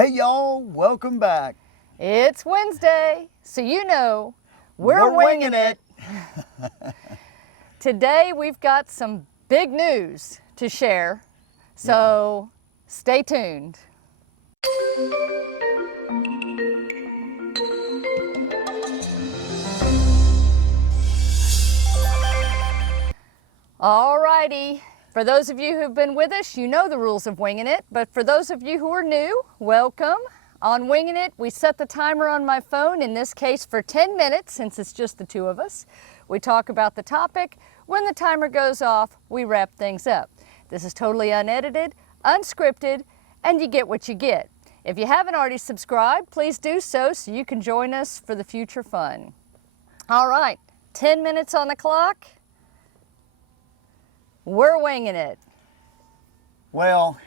Hey y'all, welcome back. It's Wednesday, so you know we're winging it. Today we've got some big news to share, so stay tuned. Alrighty, for those of you who've been with us, you know the rules of Winging It, but for those of you who are new, welcome. On Winging It, we set the timer on my phone, in this case for 10 minutes, since it's just the two of us. We talk about the topic. When the timer goes off, we wrap things up. This is totally unedited, unscripted, and you get what you get. If you haven't already subscribed, please do so you can join us for the future fun. All right, 10 minutes on the clock. We're winging it. Well,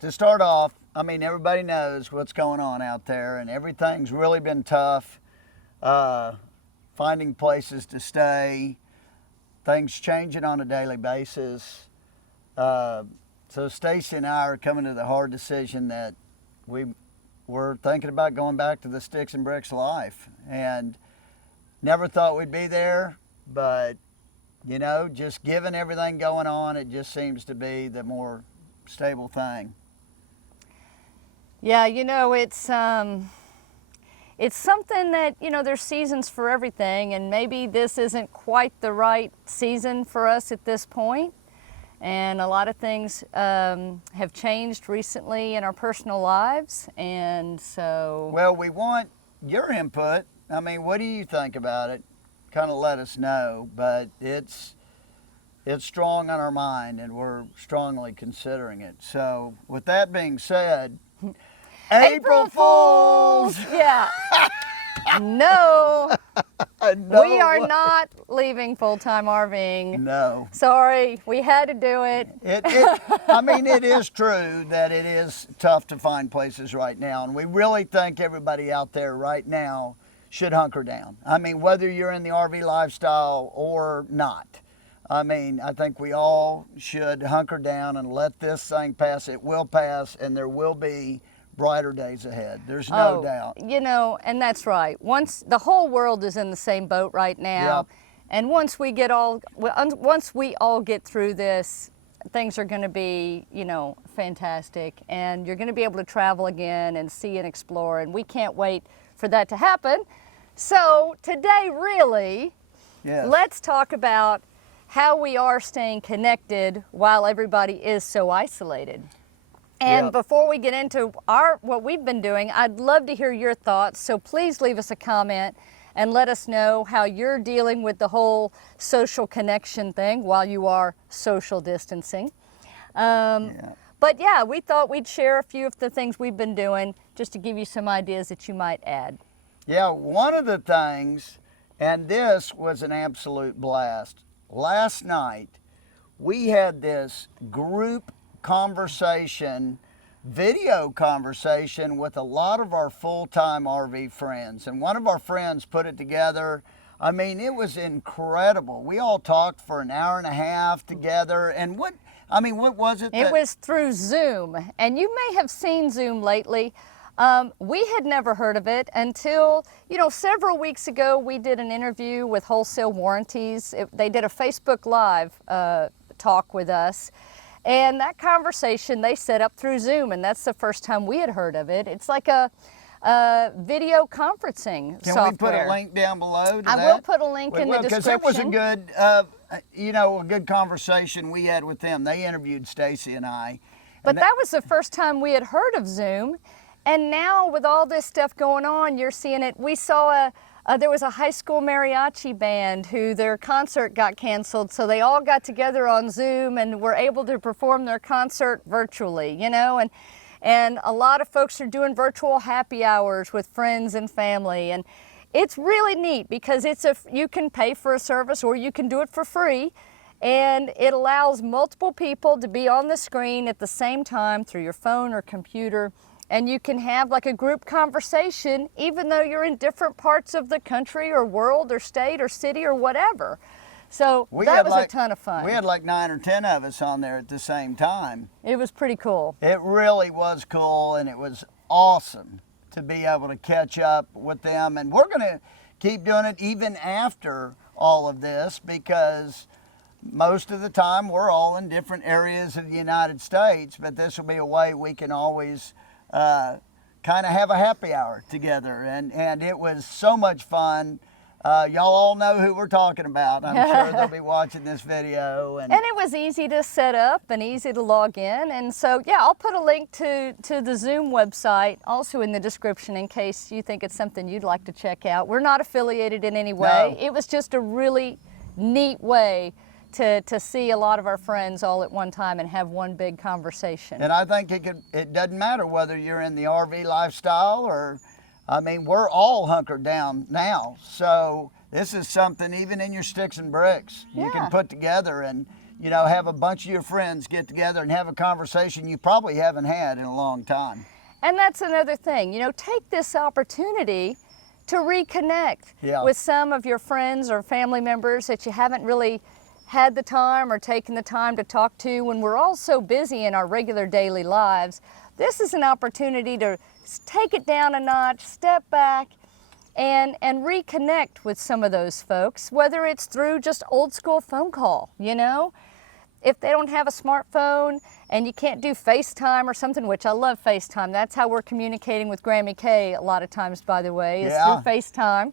to start off, I mean, everybody knows what's going on out there, and everything's really been tough. Finding places to stay, things changing on a daily basis. So Stacy and I are coming to the hard decision that we're thinking about going back to the sticks and bricks life, and never thought we'd be there, but you know, just given everything going on, it just seems to be the more stable thing. Yeah, you know, it's something that, you know, there's seasons for everything, and maybe this isn't quite the right season for us at this point. And a lot of things have changed recently in our personal lives, and so... Well, we want your input. I mean, what do you think about it? Kind of let us know, but it's strong on our mind, and we're strongly considering it. So with that being said, April Fools! Yeah. No, No. we are not leaving full-time RVing. No. Sorry, we had to do it. I mean, it is true that it is tough to find places right now, and we really think everybody out there right now should hunker down. I mean, whether you're in the RV lifestyle or not. I mean, I think we all should hunker down and let this thing pass. It will pass, and there will be brighter days ahead. There's no doubt. You know, and that's right. Once the whole world is in the same boat right now, Yep. and once we all get through this, things are going to be, you know, fantastic, and you're going to be able to travel again and see and explore, and we can't wait for that to happen. So today, really, let's talk about how we are staying connected while everybody is so isolated. And before we get into what we've been doing, I'd love to hear your thoughts. So please leave us a comment and let us know how you're dealing with the whole social connection thing while you are social distancing. But yeah, we thought we'd share a few of the things we've been doing just to give you some ideas that you might add. Yeah, one of the things, and this was an absolute blast. Last night, we had this group conversation, video conversation with a lot of our full-time RV friends. And one of our friends put it together. I mean, it was incredible. We all talked for an hour and a half together. And what was it? It was through Xoom. And you may have seen Xoom lately. We had never heard of it until, you know, several weeks ago we did an interview with Wholesale Warranties. They did a Facebook Live talk with us. And that conversation they set up through Xoom, and that's the first time we had heard of it. It's like a video conferencing software. Can we put a link down below to that? I will put a link in the description. Because it was a good, a good conversation we had with them. They interviewed Stacy and I. But that was the first time we had heard of Xoom. And now with all this stuff going on, you're seeing it. We saw there was a high school mariachi band who their concert got canceled, so they all got together on Xoom and were able to perform their concert virtually, you know, and a lot of folks are doing virtual happy hours with friends and family, and it's really neat because you can pay for a service or you can do it for free, and it allows multiple people to be on the screen at the same time through your phone or computer. And you can have like a group conversation even though you're in different parts of the country or world or state or city or whatever. So that was a ton of fun. We had like 9 or 10 of us on there at the same time. It was pretty cool. It really was cool, and it was awesome to be able to catch up with them. And we're going to keep doing it even after all of this, because most of the time we're all in different areas of the United States, but this will be a way we can always kind of have a happy hour together. And it was so much fun. Y'all all know who we're talking about. I'm sure they'll be watching this video. And it was easy to set up and easy to log in. And so, yeah, I'll put a link to the Xoom website also in the description in case you think it's something you'd like to check out. We're not affiliated in any way. No. It was just a really neat way to see a lot of our friends all at one time and have one big conversation. And I think it doesn't matter whether you're in the RV lifestyle or, I mean, we're all hunkered down now. So this is something even in your sticks and bricks you can put together and, you know, have a bunch of your friends get together and have a conversation you probably haven't had in a long time. And that's another thing, you know, take this opportunity to reconnect with some of your friends or family members that you haven't really had the time or taken the time to talk to when we're all so busy in our regular daily lives. This is an opportunity to take it down a notch, step back, and reconnect with some of those folks, whether it's through just old school phone call, you know? If they don't have a smartphone and you can't do FaceTime or something, which I love FaceTime. That's how we're communicating with Grammy K a lot of times, by the way, is through FaceTime.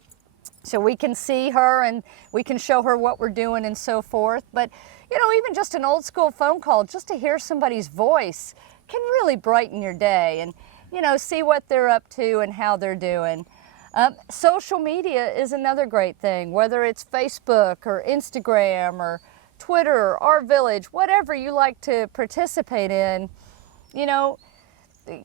So we can see her and we can show her what we're doing and so forth. But, you know, even just an old school phone call, just to hear somebody's voice can really brighten your day and, you know, see what they're up to and how they're doing. Social media is another great thing, whether it's Facebook or Instagram or Twitter or Our Village, whatever you like to participate in, you know,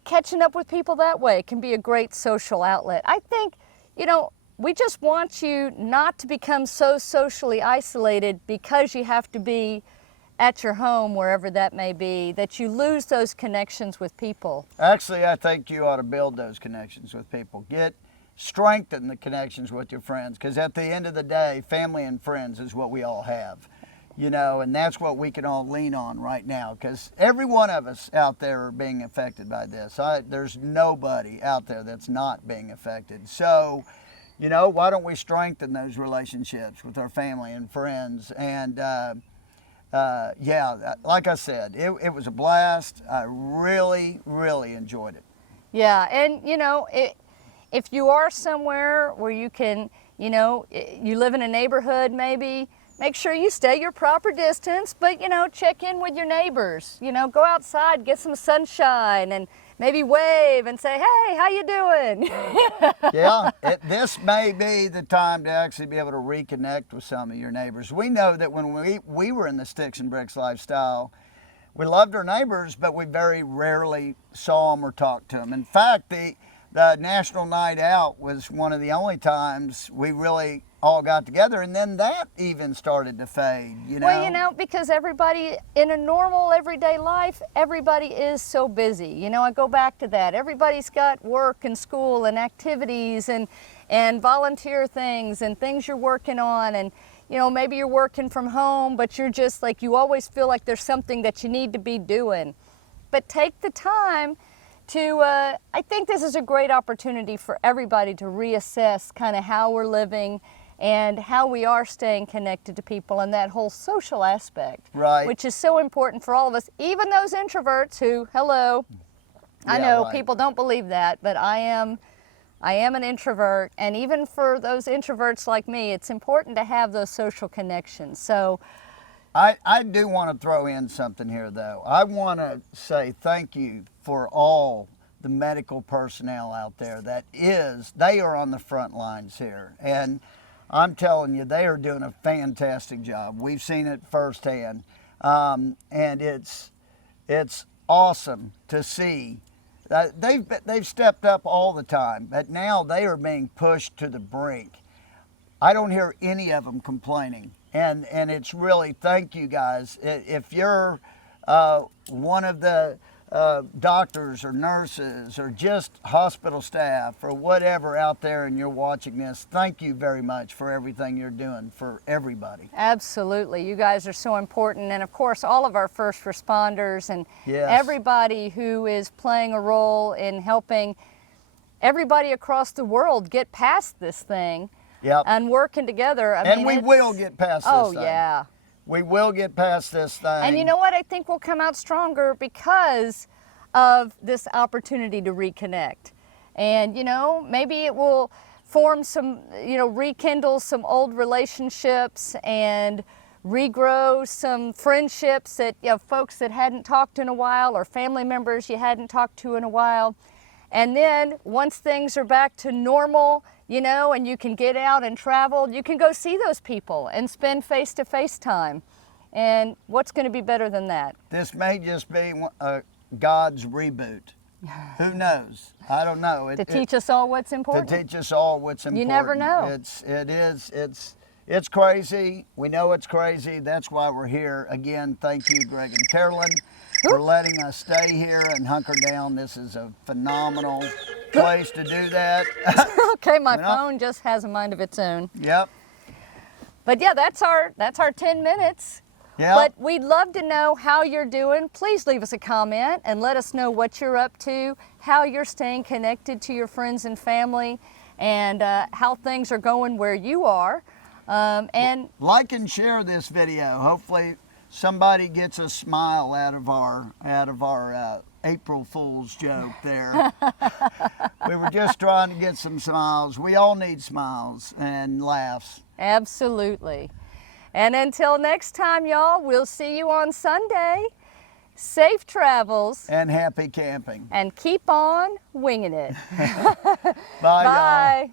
catching up with people that way can be a great social outlet. I think, you know, we just want you not to become so socially isolated because you have to be at your home, wherever that may be, that you lose those connections with people. Actually, I think you ought to build those connections with people. Strengthen the connections with your friends, because at the end of the day, family and friends is what we all have. You know, and that's what we can all lean on right now, because every one of us out there are being affected by this. There's nobody out there that's not being affected. So, you know, why don't we strengthen those relationships with our family and friends? And yeah, like I said, it was a blast. I really, really enjoyed it. Yeah, and you know, if you are somewhere where you can, you know, you live in a neighborhood maybe, make sure you stay your proper distance, but you know, check in with your neighbors. You know, go outside, get some sunshine, and maybe wave and say, hey, how you doing? Yeah, this may be the time to actually be able to reconnect with some of your neighbors. We know that when we were in the sticks and bricks lifestyle, we loved our neighbors, but we very rarely saw them or talked to them. In fact, the National Night Out was one of the only times we really all got together, and then that even started to fade, you know? Well, you know, because everybody in a normal everyday life, everybody is so busy. You know, I go back to that. Everybody's got work and school and activities and volunteer things and things you're working on, and you know, maybe you're working from home, but you're just like, you always feel like there's something that you need to be doing. But take the time to, I think this is a great opportunity for everybody to reassess kind of how we're living and how we are staying connected to people and that whole social aspect, right, which is so important for all of us, even those introverts who, hello, I know people don't believe that, but I am an introvert, and even for those introverts like me, it's important to have those social connections. So I do want to throw in something here, though. I want to say thank you for all the medical personnel out there they are on the front lines here. And I'm telling you, they are doing a fantastic job. We've seen it firsthand. And it's awesome to see. They've stepped up all the time, but now they are being pushed to the brink. I don't hear any of them complaining. And it's really, thank you guys. If you're one of the doctors or nurses or just hospital staff or whatever out there and you're watching this, thank you very much for everything you're doing for everybody. Absolutely. You guys are so important. And of course, all of our first responders and Yes. everybody who is playing a role in helping everybody across the world get past this thing. Yep. And working together. And we will get past this Oh, thing. yeah. We will get past this thing. And you know what? I think we'll come out stronger because of this opportunity to reconnect. And, you know, maybe it will form some, you know, rekindle some old relationships and regrow some friendships that, you know, folks that hadn't talked in a while or family members you hadn't talked to in a while. And then once things are back to normal, you know, and you can get out and travel, you can go see those people and spend face-to-face time. And what's going to be better than that? This may just be God's reboot. Who knows? I don't know. To teach us all what's important. To teach us all what's important. You never know. It's crazy. We know it's crazy. That's why we're here. Again, thank you, Greg and Carolyn, for letting us stay here and hunker down. This is a phenomenal place to do that. Okay, my phone just has a mind of its own. Yep. But yeah, that's our 10 minutes. Yep. But we'd love to know how you're doing. Please leave us a comment and let us know what you're up to, how you're staying connected to your friends and family, and how things are going where you are. And like and share this video. Hopefully somebody gets a smile out of our April Fool's joke there. We were just trying to get some smiles. We all need smiles and laughs. absolutely. And until next time, y'all, we'll see you on Sunday. Safe travels. And happy camping. And keep on winging it. Bye, y'all. Bye.